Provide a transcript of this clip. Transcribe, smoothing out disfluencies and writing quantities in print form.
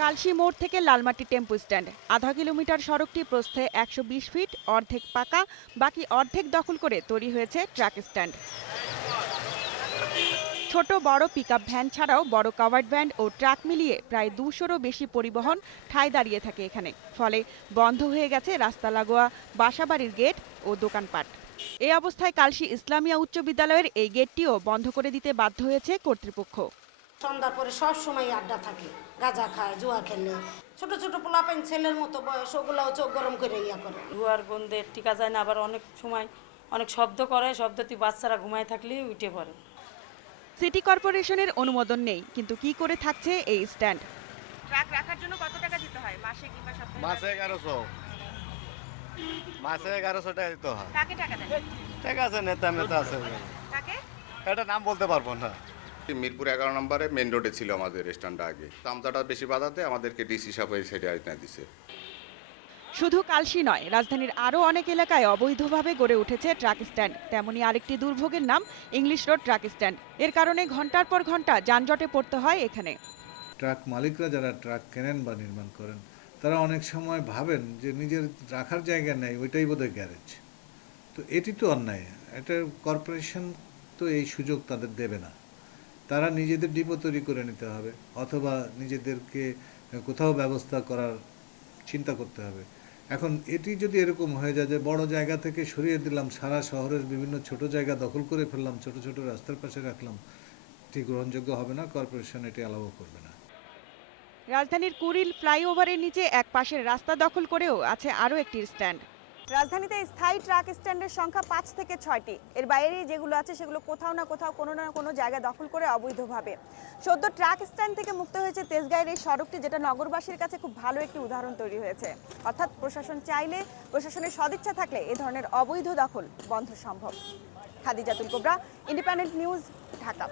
কালশী মোড় থেকে লালমাটি tempo stand, আধা কিলোমিটার সড়কটি প্রস্থে ১২০ ফিট, অর্ধেক পাকা, বাকি অর্ধেক দখল করে তৈরি হয়েছে ট্রাক স্ট্যান্ড। ছোট বড় পিকআপ ভ্যান ছাড়াও বড় কাভার্ড ভ্যান ও ট্রাক মিলিয়ে প্রায় ২০০রও বেশি পরিবহন ঠাঁই দাঁড়িয়ে থাকে এখানে। ফলে বন্ধ হয়ে গেছে রাস্তা লাগোয়া বাসাবাড়ির গেট ও দোকানপাট। এই অবস্থায় কালশী ইসলামিয়া উচ্চ বিদ্যালয়ের এই গেটটিও বন্ধ করে দিতে বাধ্য হয়েছে কর্তৃপক্ষ। সন্ধ্যার পরে সব সময় আড্ডা থাকে, গাঁজা খায়, জুয়া খেলে, ছোট ছোট পোলাপাইন ছেলের মতো বয়স, ওগুলাও চোখ গরম করে ইয়া করে। ধোয়ার গন্ধে টিকা যায় না, আবার অনেক সময় অনেক শব্দ করে, শব্দটি বাচ্চারা ঘুমায় থাকলে উঠে পড়ে। সিটি কর্পোরেশনের অনুমোদন নেই, কিন্তু কি করে থাকছে এই স্ট্যান্ড? ট্রাক রাখার জন্য কত টাকা দিতে হয় মাসে কিংবা সপ্তাহে? মাসে 1100, মাসে 1100 টাকা দিতে হয়। কাকে টাকা দেন? ঠিক আছে, নেতা আছে, কাকে? এটা নাম বলতে পারবো না। মিরপুর 11 নম্বরে মেন রোডে ছিল আমাদের স্ট্যান্ডটা আগে। দামটা বেশি বাধাতে আমাদেরকে ডিসি সাহেব সেটা আইনা দিছে। শুধু কালশী নয়, রাজধানীর আরও অনেক এলাকায় অবৈধভাবে গড়ে উঠেছে ট্রাক স্ট্যান্ড। তেমনি আরেকটি দুর্ভোগের নাম ইংলিশ রোড ট্রাক স্ট্যান্ড। এর কারণে ঘন্টার পর ঘন্টা যানজটে পড়তে হয় এখানে। ট্রাক মালিকরা যারা ট্রাক কেনেন বা নির্মাণ করেন, তারা অনেক সময় ভাবেন যে নিজের রাখার জায়গা নেই, ওইটাই বোধহয় গ্যারেজ। তো এটি তো অন্যায়। এটা কর্পোরেশন তো এই সুযোগ তাদের দেবে না। তারা নিজেদের ডিপো তৈরি করে নিতে হবে, অথবা নিজেদেরকে কোথাও ব্যবস্থা করার চিন্তা করতে হবে। এখন এটি যদি এরকম হয়ে যায় যে বড় জায়গা থেকে সরিয়ে দিলাম, সারা শহরের বিভিন্ন ছোট জায়গা দখল করে ফেললাম, ছোট ছোট রাস্তার পাশে রাখলাম, এটি গ্রহণযোগ্য হবে না। কর্পোরেশন এটি অ্যালাউ করবে না। রাজধানীর কুড়িল ফ্লাইওভারের নিচে এক পাশের রাস্তা দখল করেও আছে আরও একটি স্ট্যান্ড। রাজধানীতে স্থায়ী ট্রাক স্ট্যান্ডের সংখ্যা ৫ থেকে ৬টি। এর বাইরে যেগুলো আছে সেগুলো কোথাও না কোথাও কোনো না কোনো জায়গা দখল করে অবৈধভাবে। সদ্য ট্রাক স্ট্যান্ড থেকে মুক্ত হয়েছে তেজগাঁয়ের এই সড়কটি, যেটা নগরবাসীর কাছে খুব ভালো একটি উদাহরণ তৈরি হয়েছে। অর্থাৎ প্রশাসন চাইলে, প্রশাসনের সদিচ্ছা থাকলে এ ধরনের অবৈধ দখল বন্ধ সম্ভব। খাদিজাতুল কোবরা, ইন্ডিপেন্ডেন্ট নিউজ, ঢাকা।